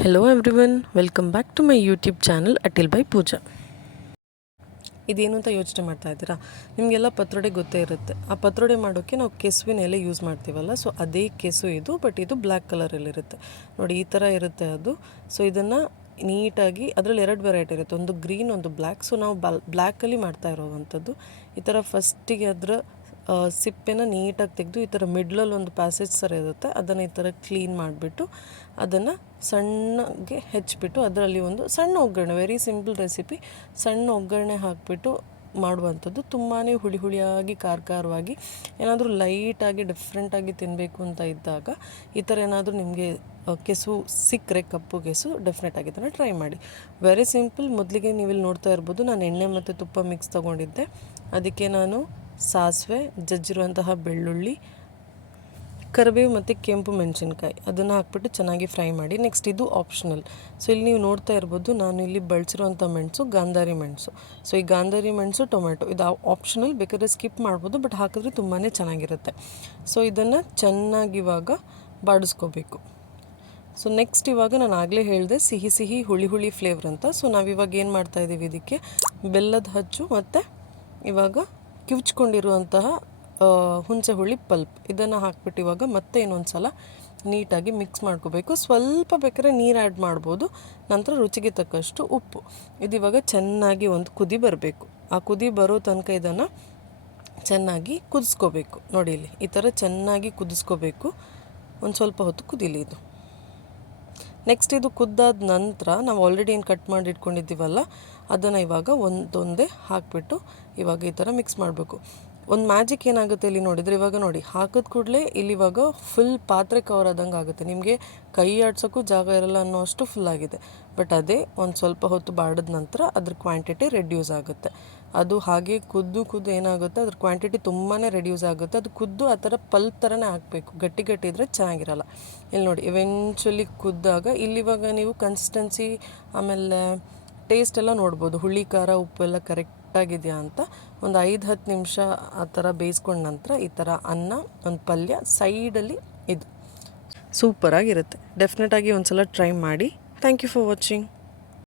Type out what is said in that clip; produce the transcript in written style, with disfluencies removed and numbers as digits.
Hello everyone, welcome back to my YouTube channel ಅಟಿಲ್ by Pooja. ಇದೇನು ಅಂತ ಯೋಚನೆ ಮಾಡ್ತಾ ಇದ್ದೀರಾ? ನಿಮಗೆಲ್ಲ ಪತ್ರೊಡೆ ಗೊತ್ತೇ ಇರುತ್ತೆ. ಆ ಪತ್ರೊಡೆ ಮಾಡೋಕ್ಕೆ ನಾವು ಕೆಸುವಿನ ಎಲೆ ಯೂಸ್ ಮಾಡ್ತೀವಲ್ಲ, ಸೊ ಅದೇ ಕೆಸು ಇದು, ಬಟ್ ಇದು ಬ್ಲ್ಯಾಕ್ ಕಲರಲ್ಲಿರುತ್ತೆ ನೋಡಿ, ಈ ಥರ ಇರುತ್ತೆ ಅದು. ಸೊ ಇದನ್ನು ನೀಟಾಗಿ, ಅದರಲ್ಲಿ 2 ವೆರೈಟಿ ಇರುತ್ತೆ, ಒಂದು ಗ್ರೀನ್ ಒಂದು ಬ್ಲ್ಯಾಕ್. ಸೊ ನಾವು ಬ್ಲ್ಯಾಕಲ್ಲಿ ಮಾಡ್ತಾ ಇರೋವಂಥದ್ದು. ಈ ಥರ ಫಸ್ಟಿಗೆ ಅದರ ಸಿಪ್ಪೆನ ನೀಟಾಗಿ ತೆಗೆದು ಈ ಥರ ಮಿಡ್ಲಲ್ಲಿ ಒಂದು ಪ್ಯಾಸೇಜ್ ಥರ ಇರುತ್ತೆ, ಅದನ್ನು ಈ ಥರ ಕ್ಲೀನ್ ಮಾಡಿಬಿಟ್ಟು ಅದನ್ನು ಸಣ್ಣಗೆ ಹೆಚ್ಚಿಬಿಟ್ಟು ಅದರಲ್ಲಿ ಒಂದು ಸಣ್ಣ ಒಗ್ಗರಣೆ, ವೆರಿ ಸಿಂಪಲ್ ರೆಸಿಪಿ, ಸಣ್ಣ ಒಗ್ಗರಣೆ ಹಾಕಿಬಿಟ್ಟು ಮಾಡುವಂಥದ್ದು. ತುಂಬಾ ಹುಳಿಯಾಗಿ ಖಾರವಾಗಿ ಏನಾದರೂ ಲೈಟಾಗಿ ಡಿಫ್ರೆಂಟಾಗಿ ತಿನ್ನಬೇಕು ಅಂತ ಇದ್ದಾಗ ಈ ಥರ ಏನಾದರೂ ನಿಮಗೆ ಕೆಸು ಸಿಕ್ಕರೆ, ಕಪ್ಪು ಕೆಸು, ಡೆಫಿನೆಟಾಗಿ ಇದನ್ನು ಟ್ರೈ ಮಾಡಿ. Very simple. ಮೊದಲಿಗೆ ನೀವಿಲ್ಲಿ ನೋಡ್ತಾ ಇರ್ಬೋದು, ನಾನು ಎಣ್ಣೆ ಮತ್ತು ತುಪ್ಪ ಮಿಕ್ಸ್ ತೊಗೊಂಡಿದ್ದೆ. ಅದಕ್ಕೆ ನಾನು ಸಾಸಿವೆ, ಜಜ್ಜಿರುವಂತಹ ಬೆಳ್ಳುಳ್ಳಿ, ಕರಿಬೇವು ಮತ್ತು ಕೆಂಪು ಮೆಣಸಿನ್ಕಾಯಿ ಅದನ್ನು ಹಾಕ್ಬಿಟ್ಟು ಚೆನ್ನಾಗಿ ಫ್ರೈ ಮಾಡಿ. ನೆಕ್ಸ್ಟ್ ಇದು ಆಪ್ಷನಲ್. ಸೊ ಇಲ್ಲಿ ನೀವು ನೋಡ್ತಾ ಇರ್ಬೋದು, ನಾನು ಇಲ್ಲಿ ಬಳಸಿರುವಂಥ ಮೆಣಸು ಗಾಂಧಾರಿ ಮೆಣಸು. ಸೊ ಈ ಗಾಂಧಾರಿ ಮೆಣಸು, ಟೊಮೆಟೊ ಇದು ಆಪ್ಷನಲ್, ಬೇಕಾದ್ರೆ ಸ್ಕಿಪ್ ಮಾಡ್ಬೋದು, ಬಟ್ ಹಾಕಿದ್ರೆ ತುಂಬಾ ಚೆನ್ನಾಗಿರುತ್ತೆ. ಸೊ ಇದನ್ನು ಚೆನ್ನಾಗಿ ಇವಾಗ ಬಾಡಿಸ್ಕೋಬೇಕು. ಸೊ ನೆಕ್ಸ್ಟ್ ಇವಾಗ ನಾನು ಆಗಲೇ ಹೇಳಿದೆ ಸಿಹಿ ಹುಳಿ ಫ್ಲೇವರ್ ಅಂತ. ಸೊ ನಾವಿವಾಗ ಏನು ಮಾಡ್ತಾಯಿದ್ದೀವಿ, ಇದಕ್ಕೆ ಬೆಲ್ಲದ ಹಚ್ಚು ಮತ್ತು ಇವಾಗ ಕಿವುಚ್ಕೊಂಡಿರುವಂತಹ ಹುಣಸೆ ಹುಳಿ ಪಲ್ಪ್ ಇದನ್ನು ಹಾಕ್ಬಿಟ್ಟು ಇವಾಗ ಮತ್ತೆ ಇನ್ನೊಂದು ಸಲ ನೀಟಾಗಿ ಮಿಕ್ಸ್ ಮಾಡ್ಕೋಬೇಕು. ಸ್ವಲ್ಪ ಬೇಕಾದ್ರೆ ನೀರು ಆ್ಯಡ್ ಮಾಡ್ಬೋದು. ನಂತರ ರುಚಿಗೆ ತಕ್ಕಷ್ಟು ಉಪ್ಪು. ಇದಿವಾಗ ಚೆನ್ನಾಗಿ ಒಂದು ಕುದಿ ಬರಬೇಕು. ಆ ಕುದಿ ಬರೋ ತನಕ ಇದನ್ನು ಚೆನ್ನಾಗಿ ಕುದಿಸ್ಕೋಬೇಕು. ನೋಡಿ ಇಲ್ಲಿ ಈ ಥರ ಚೆನ್ನಾಗಿ ಕುದಿಸ್ಕೋಬೇಕು. ಒಂದು ಸ್ವಲ್ಪ ಹೊತ್ತು ಕುದೀಲಿ ಇದು. ನೆಕ್ಸ್ಟ್ ಇದು ಕುದ್ದಾದ ನಂತರ ನಾವು ಆಲ್ರೆಡಿ ಏನು ಕಟ್ ಮಾಡಿ ಇಟ್ಕೊಂಡಿದ್ದೀವಲ್ಲ, ಅದನ್ನು ಇವಾಗ ಒಂದೊಂದೇ ಹಾಕಿಬಿಟ್ಟು ಇವಾಗ ಈ ಥರ ಮಿಕ್ಸ್ ಮಾಡಬೇಕು. ಒಂದು ಮ್ಯಾಜಿಕ್ ಏನಾಗುತ್ತೆ ಇಲ್ಲಿ ನೋಡಿದರೆ, ಇವಾಗ ನೋಡಿ ಹಾಕಿದ ಕೂಡಲೇ ಇಲ್ಲಿ ಇವಾಗ ಫುಲ್ ಪಾತ್ರೆ ಕವರ್ ಆದಂಗೆ ಆಗುತ್ತೆ. ನಿಮಗೆ ಕೈ ಆಡ್ಸೋಕ್ಕೂ ಜಾಗ ಇರಲ್ಲ ಅನ್ನೋ ಅಷ್ಟು ಫುಲ್ ಆಗಿದೆ. ಬಟ್ ಅದೇ ಒಂದು ಸ್ವಲ್ಪ ಹೊತ್ತು ಬಾಡಿದ ನಂತರ ಅದ್ರ ಕ್ವಾಂಟಿಟಿ ರೆಡ್ಯೂಸ್ ಆಗುತ್ತೆ. ಅದು ಹಾಗೆ ಕುದ್ದು ಏನಾಗುತ್ತೆ, ಅದ್ರ ಕ್ವಾಂಟಿಟಿ ತುಂಬಾ ರೆಡ್ಯೂಸ್ ಆಗುತ್ತೆ. ಅದು ಕುದ್ದು ಆ ಥರ ಪಲ್ಪ್ ಥರನೇ ಹಾಕಬೇಕು, ಗಟ್ಟಿ ಇದ್ದರೆ ಚೆನ್ನಾಗಿರಲ್ಲ. ಇಲ್ಲಿ ನೋಡಿ ಇವೆಂಚುಲಿ ಕುದ್ದಾಗ ಇಲ್ಲಿವಾಗ ನೀವು ಕನ್ಸಿಸ್ಟೆನ್ಸಿ ಆಮೇಲೆ ಟೇಸ್ಟ್ ಎಲ್ಲ ನೋಡ್ಬೋದು, ಹುಳಿ ಖಾರ ಉಪ್ಪೆಲ್ಲ ಕರೆಕ್ಟಾಗಿದೆಯಾ ಅಂತ. ಒಂದು 5-10 ನಿಮಿಷ ಆ ಥರ ಬೇಯಿಸ್ಕೊಂಡ ನಂತರ ಈ ಥರ ಅನ್ನ, ಒಂದು ಪಲ್ಯ ಸೈಡಲ್ಲಿ ಇದು ಸೂಪರಾಗಿರುತ್ತೆ. ಡೆಫಿನೆಟಾಗಿ ಒಂದು ಸಲ ಟ್ರೈ ಮಾಡಿ. Thank you for watching.